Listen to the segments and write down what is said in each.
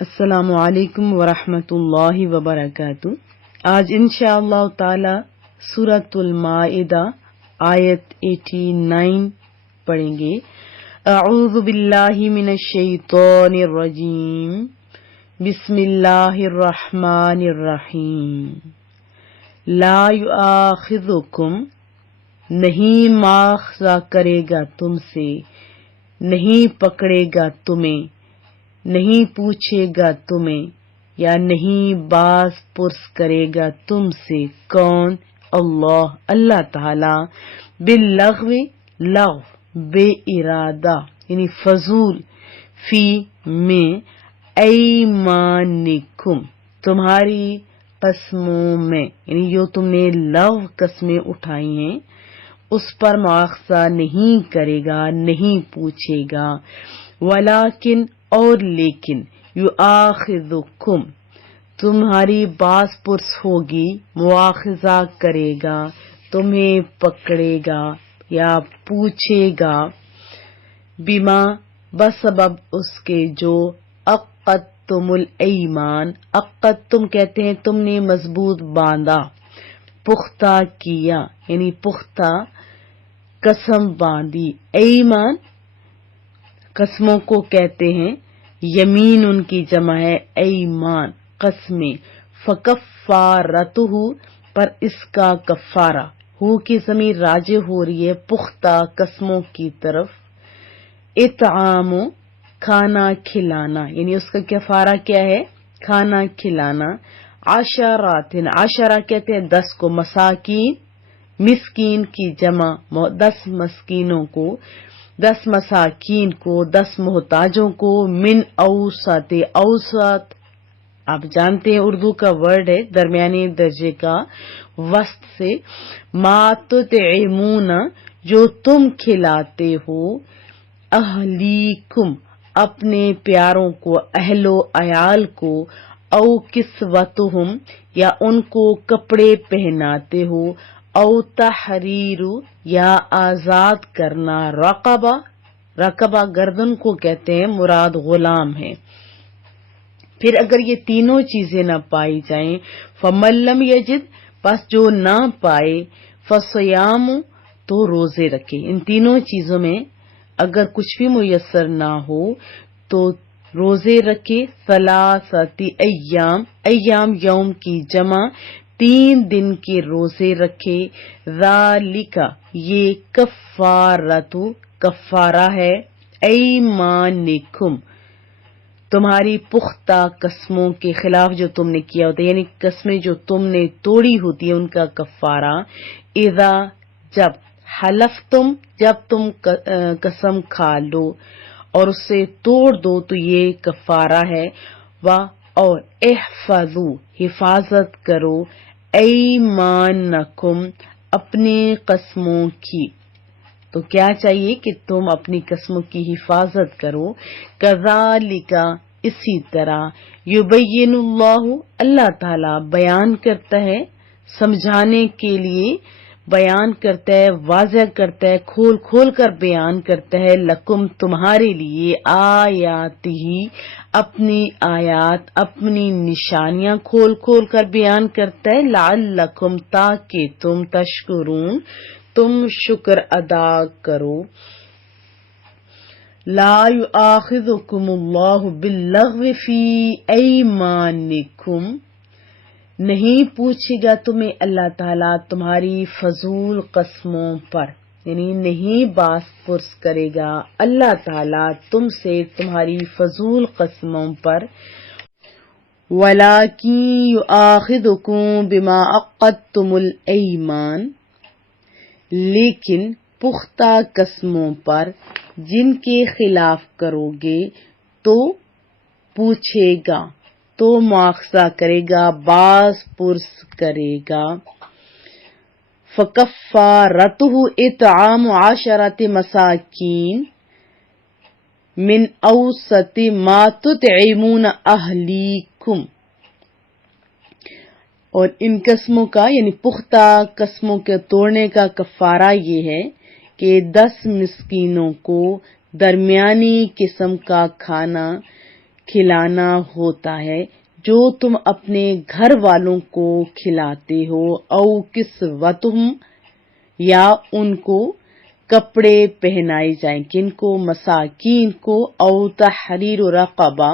السلام علیکم ورحمۃ اللہ وبرکاتہ۔ آج انشاءاللہ تعالی سورۃ المائدہ آیت 89 پڑھیں گے۔ اعوذ باللہ من الشیطان الرجیم، بسم اللہ الرحمن الرحیم۔ لا یؤاخذکم، نہیں مواخذہ کرے گا تم سے، نہیں پکڑے گا تمہیں، نہیں پوچھے گا تمہیں یا نہیں باز پرس کرے گا تم سے کون؟ اللہ تعالی، باللغو، لغو بے ارادہ یعنی فضول، فی میں، ایمانکم تمہاری قسموں میں، یعنی جو تم نے لغو قسمیں اٹھائی ہیں اس پر مواخذہ نہیں کرے گا، نہیں پوچھے گا۔ ولیکن اور لیکن، یؤاخذکم تمہاری باز پرس ہوگی، مواخذہ کرے گا، تمہیں پکڑے گا یا پوچھے گا، بما بسبب اس کے جو عقدتم الایمان، عقدتم کہتے ہیں تم نے مضبوط باندھا، پختہ کیا یعنی پختہ قسم باندھی۔ ایمان قسموں کو کہتے ہیں، یمین ان کی جمع ہے ایمان قسمیں۔ فکفارتہ پر اس کا کفارہ، ہو کی ضمیر راجع ہو رہی ہے پختہ قسموں کی طرف۔ اطعام کھانا کھلانا، یعنی اس کا کفارہ کیا ہے؟ کھانا کھلانا۔ عشرات، عشرہ کہتے ہیں 10 کو، مساکین مسکین کی جمع، 10 مسکینوں کو، 10 مساکین کو، 10 محتاجوں کو، من اوسط، اوسط آپ جانتے ہیں اردو کا ورڈ ہے درمیانی درجے کا، وسط سے، ما تطعمون جو تم کھلاتے ہو، اہلیکم اپنے پیاروں کو، اہل و عیال کو، او کسوتہم یا ان کو کپڑے پہناتے ہو، او تحریر یا آزاد کرنا، رقبہ، رقبہ گردن کو کہتے ہیں، مراد غلام ہے۔ پھر اگر یہ تینوں چیزیں نہ پائی جائیں، فمن لم یجد پس جو نہ پائے، فصیام تو روزے رکھے۔ ان تینوں چیزوں میں اگر کچھ بھی میسر نہ ہو تو روزے رکھے، ثلاثۃ ایام، ایام یوم کی جمع، 3 دن کے روزے رکھے، ذالک یہ کفارۃ کفارہ ہے، ایمانکم تمہاری پختہ قسموں کے خلاف جو تم نے کیا ہوتا ہے، یعنی قسمیں جو تم نے توڑی ہوتی ہے ان کا کفارہ، اذا جب، حلفتم جب تم قسم کھا لو اور اسے توڑ دو تو یہ کفارہ ہے، اور احفظو حفاظت کرو، ایمانکم اپنی قسموں کی، تو کیا چاہیے کہ تم اپنی قسموں کی حفاظت کرو۔ کذالک اسی طرح، یبین اللہ اللہ تعالی بیان کرتا ہے، سمجھانے کے لیے بیان کرتا ہے، واضح کرتا ہے، کھول کھول کر بیان کرتا ہے، لکم تمہارے لیے، آیاتہ اپنی آیات، اپنی نشانیاں کھول کھول کر بیان کرتا ہے، لعلکم تاکہ تم، تشکرون تم شکر ادا کرو۔ لا یؤاخذکم اللہ باللغو فی ایمانکم نہیں پوچھے گا تمہیں اللہ تعالیٰ تمہاری فضول قسموں پر، یعنی نہیں باز پرس کرے گا اللہ تعالیٰ تم سے تمہاری فضول قسموں پر، ولیکن یؤاخذکم بما عقدتم الایمان لیکن پختہ قسموں پر جن کے خلاف کرو گے تو پوچھے گا، تو مواخذہ کرے گا، باز پرس کرے گا۔ فکفارتہ اطعام 10 مساکین من اوسط ما تطعمون اہلیکم، اور ان قسموں کا یعنی پختہ قسموں کے توڑنے کا کفارہ یہ ہے کہ 10 مسکینوں کو درمیانی قسم کا کھانا کھلانا ہوتا ہے جو تم اپنے گھر والوں کو کھلاتے ہو، او کسوتہم یا ان کو کپڑے پہنائے جائیں، کن کو؟ مساکین کو، او تحریر رقبہ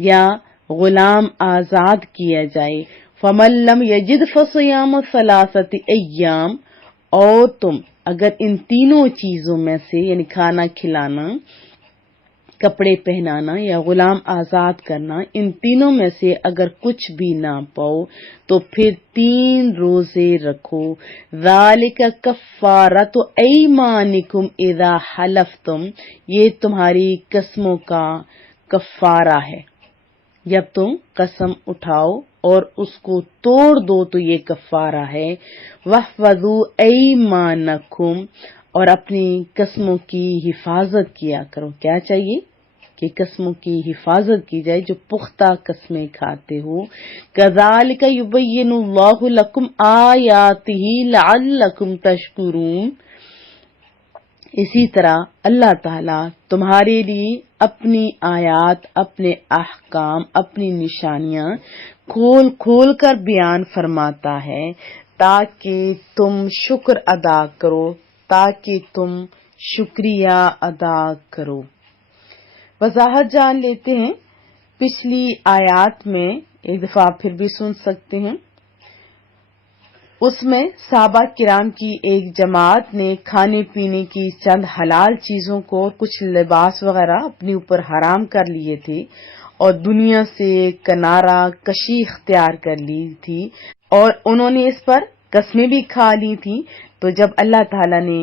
یا غلام آزاد کیا جائے، فمن لم یجد فصیام ثلاثۃ ایام، اور تم اگر ان تینوں چیزوں میں سے یعنی کھانا کھلانا، کپڑے پہنانا یا غلام آزاد کرنا، ان تینوں میں سے اگر کچھ بھی نہ پاؤ تو پھر 3 روزے رکھو، ذالک کفارۃ ایمانکم اذا حلفتم، یہ تمہاری قسموں کا کفارہ ہے، جب تم قسم اٹھاؤ اور اس کو توڑ دو تو یہ کفارہ ہے، واحفظوا ایمانکم، اور اپنی قسموں کی حفاظت کیا کرو۔ کیا چاہیے؟ کہ قسموں کی حفاظت کی جائے، جو پختہ قسمیں کھاتے ہو۔ کذالک یبین اللہ لکم آیاتہ لعلکم تشکرون، اسی طرح اللہ تعالیٰ تمہارے لیے اپنی آیات، اپنے احکام، اپنی نشانیاں کھول کھول کر بیان فرماتا ہے تاکہ تم شکر ادا کرو، تاکہ تم شکریہ ادا کرو۔ وضاحت جان لیتے ہیں، پچھلی آیات میں ایک دفعہ آپ پھر بھی سن سکتے ہیں، اس میں صحابہ کرام کی ایک جماعت نے کھانے پینے کی چند حلال چیزوں کو اور کچھ لباس وغیرہ اپنے اوپر حرام کر لیے تھے اور دنیا سے کنارہ کشی اختیار کر لی تھی، اور انہوں نے اس پر قسمیں بھی کھا لی تھی۔ تو جب اللہ تعالیٰ نے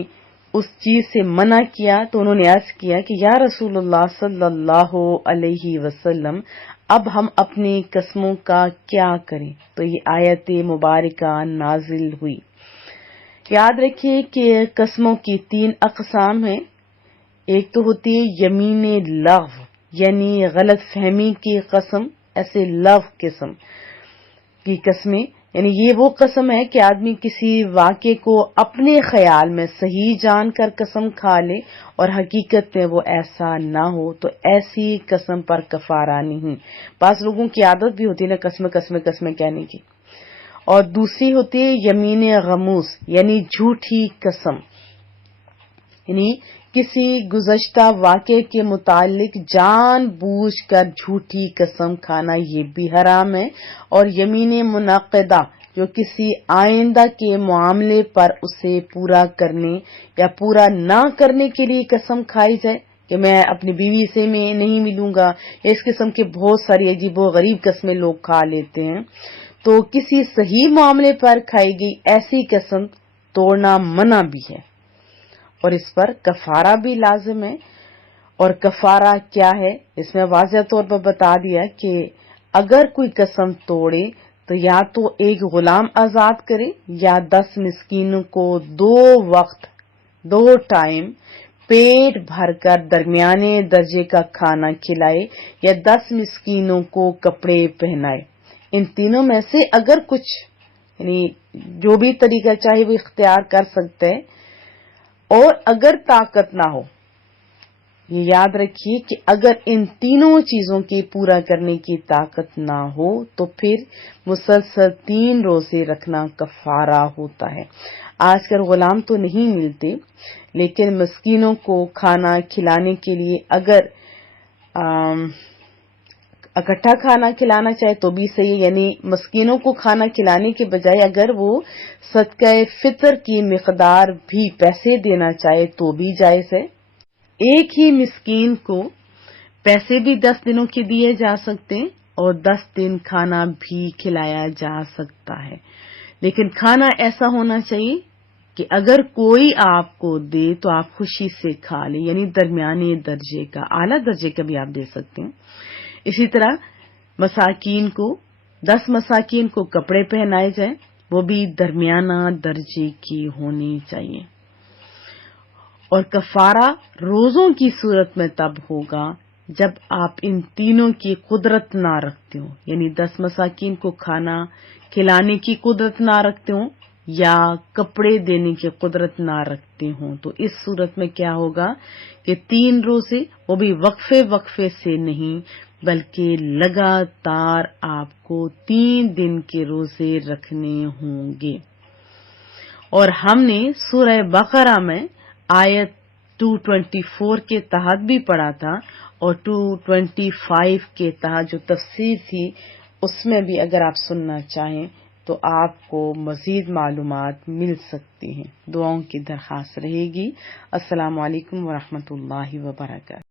اس چیز سے منع کیا تو انہوں نے عرض کیا کہ یا رسول اللہ صلی اللہ علیہ وسلم، اب ہم اپنی قسموں کا کیا کریں؟ تو یہ آیت مبارکہ نازل ہوئی۔ یاد رکھیے کہ قسموں کی 3 اقسام ہیں۔ ایک تو ہوتی ہے یمین لغو، یعنی غلط فہمی کی قسم، ایسے لغو قسم کی قسمیں، یعنی یہ وہ قسم ہے کہ آدمی کسی واقعے کو اپنے خیال میں صحیح جان کر قسم کھا لے اور حقیقت میں وہ ایسا نہ ہو، تو ایسی قسم پر کفارہ نہیں۔ بعض لوگوں کی عادت بھی ہوتی ہے نا قسمیں کہنے کی۔ اور دوسری ہوتی ہے یمین غموس، یعنی جھوٹی قسم، یعنی کسی گزشتہ واقعے کے متعلق جان بوجھ کر جھوٹی قسم کھانا، یہ بھی حرام ہے۔ اور یمین منعقدہ، جو کسی آئندہ کے معاملے پر اسے پورا کرنے یا پورا نہ کرنے کے لیے قسم کھائی جائے کہ میں اپنی بیوی سے میں نہیں ملوں گا، اس قسم کے بہت ساری عجیب و غریب قسمیں لوگ کھا لیتے ہیں۔ تو کسی صحیح معاملے پر کھائی گئی ایسی قسم توڑنا منع بھی ہے، اور اس پر کفارہ بھی لازم ہے۔ اور کفارہ کیا ہے؟ اس میں واضح طور پر بتا دیا کہ اگر کوئی قسم توڑے تو یا تو ایک غلام آزاد کرے یا 10 مسکینوں کو 2 وقت 2 ٹائم پیٹ بھر کر درمیانے درجے کا کھانا کھلائے یا 10 مسکینوں کو کپڑے پہنائے۔ ان تینوں میں سے اگر کچھ، یعنی جو بھی طریقہ چاہے وہ اختیار کر سکتے ہیں، اور اگر طاقت نہ ہو، یہ یاد رکھیے کہ اگر ان تینوں چیزوں کے پورا کرنے کی طاقت نہ ہو تو پھر مسلسل 3 روزے رکھنا کفارہ ہوتا ہے۔ آج کل غلام تو نہیں ملتے، لیکن مسکینوں کو کھانا کھلانے کے لیے اگر اکٹھا کھانا کھلانا چاہے تو بھی صحیح ہے، یعنی مسکینوں کو کھانا کھلانے کے بجائے اگر وہ صدقہ فطر کی مقدار بھی پیسے دینا چاہے تو بھی جائز ہے۔ ایک ہی مسکین کو پیسے بھی 10 دنوں کے دیے جا سکتے ہیں اور 10 دن کھانا بھی کھلایا جا سکتا ہے، لیکن کھانا ایسا ہونا چاہیے کہ اگر کوئی آپ کو دے تو آپ خوشی سے کھا لیں، یعنی درمیانے درجے کا، اعلیٰ درجے کا بھی آپ دے سکتے ہیں۔ اسی طرح مساکین کو 10 مساکین کو کپڑے پہنائے جائیں، وہ بھی درمیانہ درجے کی ہونی چاہیے۔ اور کفارہ روزوں کی صورت میں تب ہوگا جب آپ ان تینوں کی قدرت نہ رکھتے ہوں، یعنی 10 مساکین کو کھانا کھلانے کی قدرت نہ رکھتے ہوں یا کپڑے دینے کی قدرت نہ رکھتے ہوں، تو اس صورت میں کیا ہوگا کہ 3 روزے، وہ بھی وقفے سے نہیں، بلکہ لگاتار آپ کو 3 دن کے روزے رکھنے ہوں گے۔ اور ہم نے سورہ بقرہ میں آیت 224 کے تحت بھی پڑھا تھا، اور 225 کے تحت جو تفسیر تھی اس میں بھی اگر آپ سننا چاہیں تو آپ کو مزید معلومات مل سکتی ہیں۔ دعاؤں کی درخواست رہے گی۔ السلام علیکم ورحمۃ اللہ وبرکاتہ۔